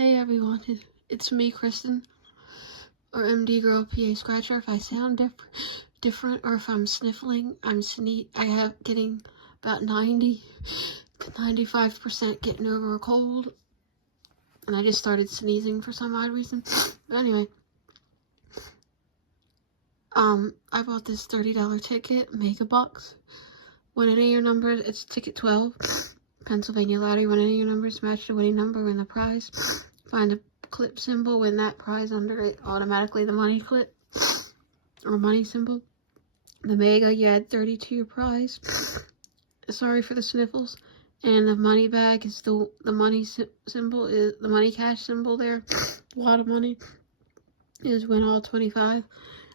Hey everyone, it's me, Kristen, or MD Girl PA Scratcher. If I sound different, or if I'm sniffling, I have getting about 90 to 95% getting over a cold, and I just started sneezing for some odd reason. But anyway, I bought this $30 ticket, Megabucks. Win any of your numbers, it's ticket 12. Pennsylvania Lottery, win any of your numbers, match the winning number, win the prize. Find a clip symbol, win that prize under it, automatically the money clip, or money symbol. The Mega, you add 30 to your prize. Sorry for the sniffles. And the money bag is the money symbol, is the money cash symbol there. A lot of money is win all 25.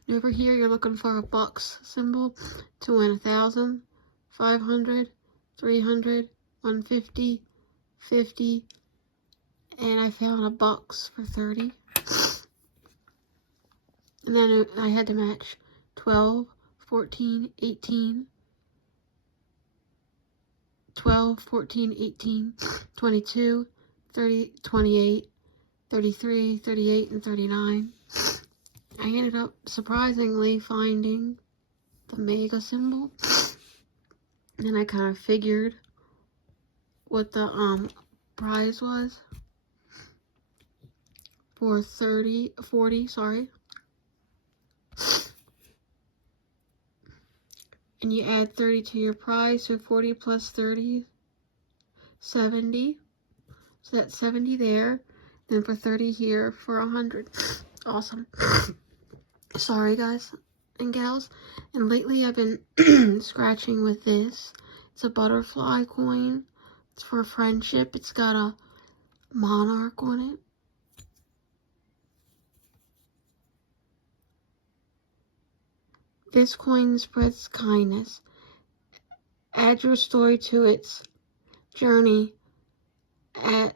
And over here, you're looking for a bucks symbol to win 1,000, 500, 300, 150, 50, and I found a bucks for 30. And then I had to match 12, 14, 18, 12, 14, 18, 22, 30, 28, 33, 38, and 39. I ended up surprisingly finding the Mega symbol. And then I kind of figured what the prize was for 40, sorry. And you add 30 to your prize, so 40 plus 30, 70. So that's 70 there. Then for 30 here for 100. Awesome. Sorry, guys and gals. And lately I've been scratching with this. It's a butterfly coin. It's for friendship. It's got a monarch on it. This coin spreads kindness. Add your story to its journey at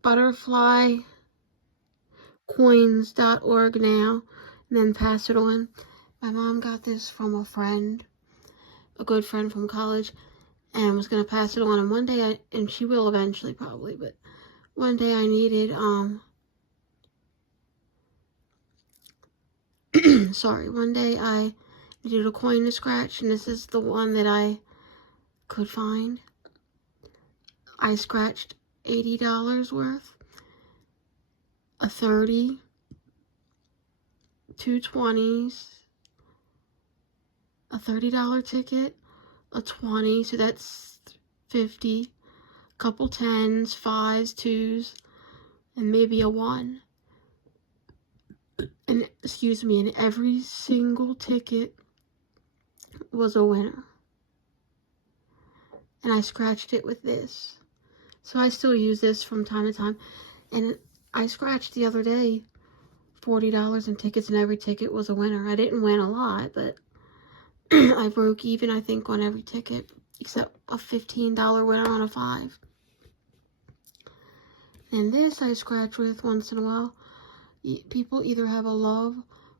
butterflycoins.org now, and then pass it on. My mom got this from a friend, a good friend from college, and was going to pass it on. And one day, and she will eventually probably, but one day I needed, one day I needed a coin to scratch, and this is the one that I could find. I scratched $80 worth, a 30, 2 20s, a $30 ticket, a 20, so that's 50, a couple 10s, 5s, 2s, and maybe a 1. And excuse me, and every single ticket was a winner. And I scratched it with this. So I still use this from time to time. And I scratched the other day $40 in tickets, and every ticket was a winner. I didn't win a lot, but I broke even, I think, on every ticket, except a $15 winner on a 5. And this I scratch with once in a while. People either have a love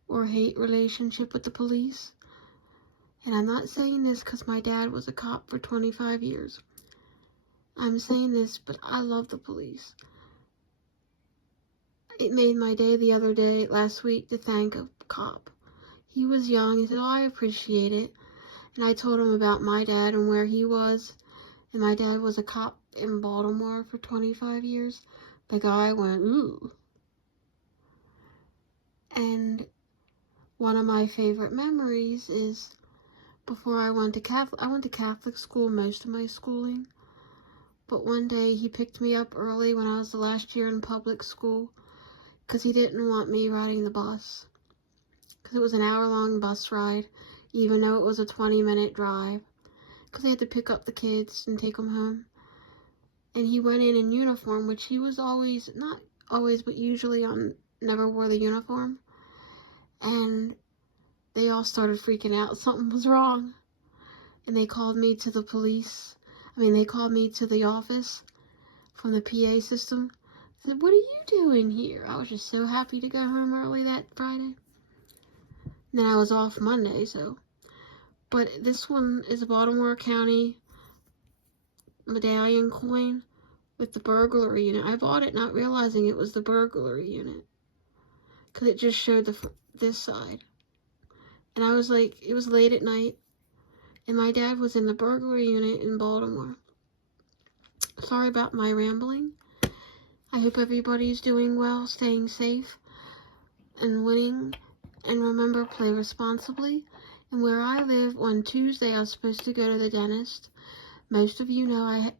or hate relationship with the police. And I'm not saying this because my dad was a cop for 25 years. I'm saying this, but I love the police. It made my day the other day, last week, to thank a cop. He was young. He said, "Oh, I appreciate it." And I told him about my dad and where he was. And my dad was a cop in Baltimore for 25 years. The guy went, "Ooh." And one of my favorite memories is before I went to Catholic school most of my schooling. But one day he picked me up early when I was the last year in public school because he didn't want me riding the bus. Because it was an hour-long bus ride, even though it was a 20-minute drive. Because I had to pick up the kids and take them home. And he went in uniform, which he was always, not always, but usually never wore the uniform. And they all started freaking out. Something was wrong. And they called me to the police. They called me to the office from the PA system. I said, "What are you doing here?" I was just so happy to go home early that Friday. And then I was off Monday, so. But this one is a Baltimore County medallion coin with the burglary unit. I bought it not realizing it was the burglary unit, because it just showed this side. And I was like, it was late at night, and my dad was in the burglary unit in Baltimore. Sorry about my rambling. I hope everybody's doing well, staying safe, and winning. And remember, play responsibly. And where I live, on Tuesday, I was supposed to go to the dentist. Most of you know,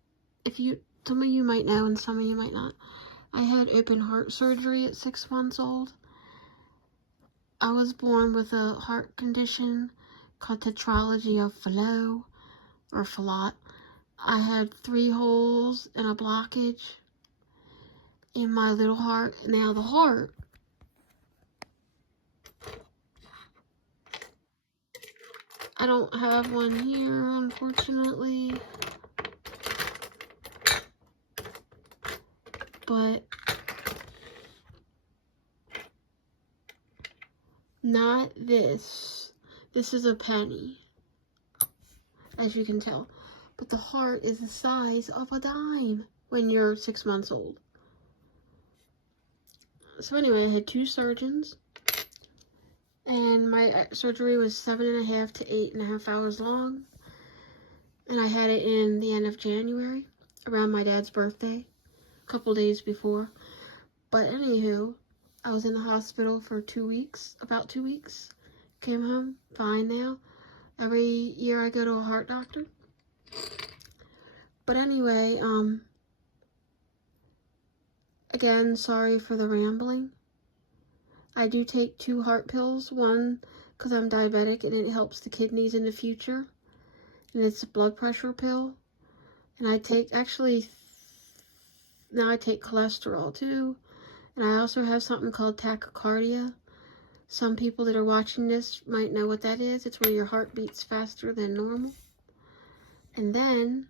some of you might know and some of you might not. I had open heart surgery at 6 months old. I was born with a heart condition called tetralogy of Fallot, or Fallot. I had 3 holes and a blockage in my little heart. Now the heart, I don't have one here, unfortunately, but not this. This is a penny, as you can tell. But the heart is the size of a dime when you're 6 months old. So anyway, I had 2 surgeons, and my surgery was 7.5 to 8.5 hours long, and I had it in the end of January, around my dad's birthday, a couple days before. But anywho, I was in the hospital for 2 weeks, about 2 weeks, came home, fine now. Every year I go to a heart doctor. But anyway, again, sorry for the rambling. I do take 2 heart pills, one because I'm diabetic and it helps the kidneys in the future, and it's a blood pressure pill. And I take, now I take cholesterol too, and I also have something called tachycardia. Some people that are watching this might know what that is. It's where your heart beats faster than normal. And then,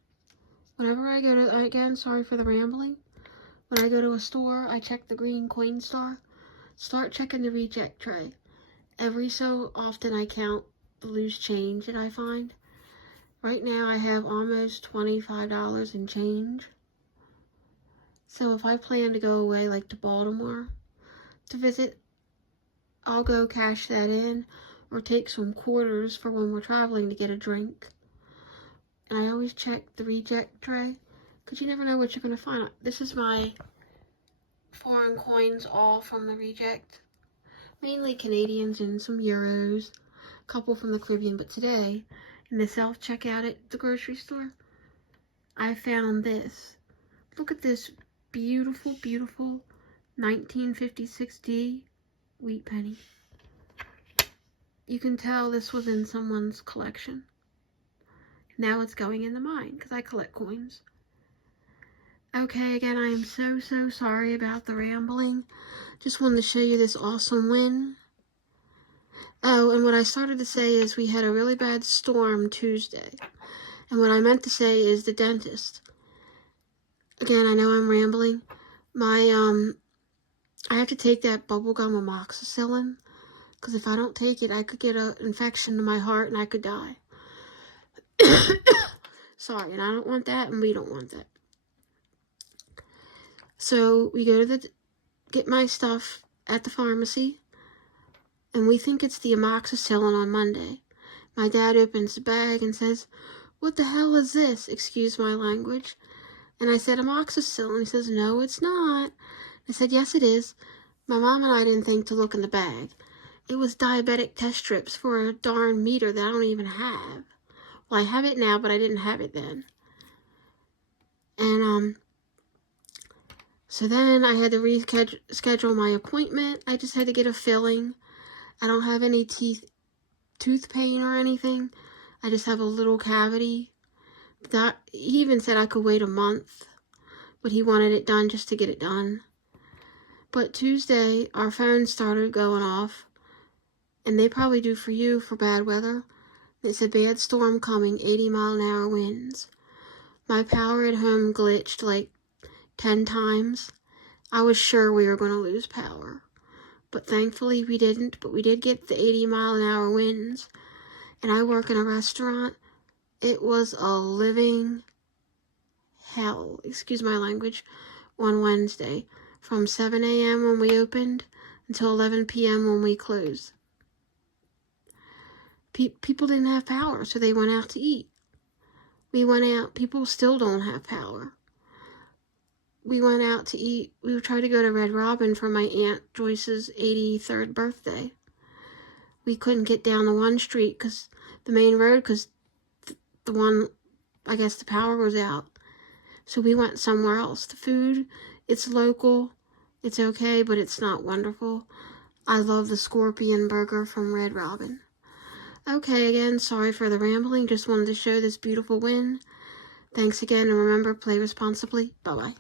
whenever I go to, again, sorry for the rambling, when I go to a store, I check the green Coinstar. Start checking the reject tray. Every so often I count the loose change that I find. Right now I have almost $25 in change. So if I plan to go away, like to Baltimore, to visit, I'll go cash that in, or take some quarters for when we're traveling to get a drink. And I always check the reject tray, because you never know what you're going to find. This is my foreign coins, all from the reject. Mainly Canadians and some euros, a couple from the Caribbean. But today, in the self-checkout at the grocery store, I found this. Look at this beautiful, beautiful 1956D wheat penny. You can tell this was in someone's collection. Now it's going into mine, because I collect coins. Okay, again, I am so sorry about the rambling. Just wanted to show you this awesome win. Oh, and what I started to say is we had a really bad storm Tuesday. And what I meant to say is the dentist. Again, I know I'm rambling. I have to take that bubblegum amoxicillin, because if I don't take it, I could get an infection to my heart and I could die. Sorry, and I don't want that, and we don't want that. So we go to get my stuff at the pharmacy, and we think it's the amoxicillin on Monday. My dad opens the bag and says, "What the hell is this?" Excuse my language. And I said, "Amoxicillin." He says, "No, it's not." I said, "Yes, it is." My mom and I didn't think to look in the bag. It was diabetic test strips for a darn meter that I don't even have. Well, I have it now, but I didn't have it then. And, so then I had to reschedule my appointment. I just had to get a filling. I don't have any tooth pain or anything. I just have a little cavity. He even said I could wait a month, but he wanted it done just to get it done. But Tuesday, our phones started going off, and they probably do for you for bad weather. It said bad storm coming, 80-mile-an-hour winds. My power at home glitched like 10 times. I was sure we were going to lose power. But thankfully we didn't, but we did get the 80-mile-an-hour winds. And I work in a restaurant. It was a living hell, excuse my language, on Wednesday from 7 a.m. when we opened until 11 p.m. when we closed. People didn't have power, so they went out to eat. We went out. People still don't have power. We went out to eat. We tried to go to Red Robin for my Aunt Joyce's 83rd birthday. We couldn't get down the one street because the main road, because the one, I guess the power was out. So we went somewhere else. The food, it's local. It's okay, but it's not wonderful. I love the Scorpion Burger from Red Robin. Okay, again, sorry for the rambling. Just wanted to show this beautiful win. Thanks again, and remember, play responsibly. Bye-bye.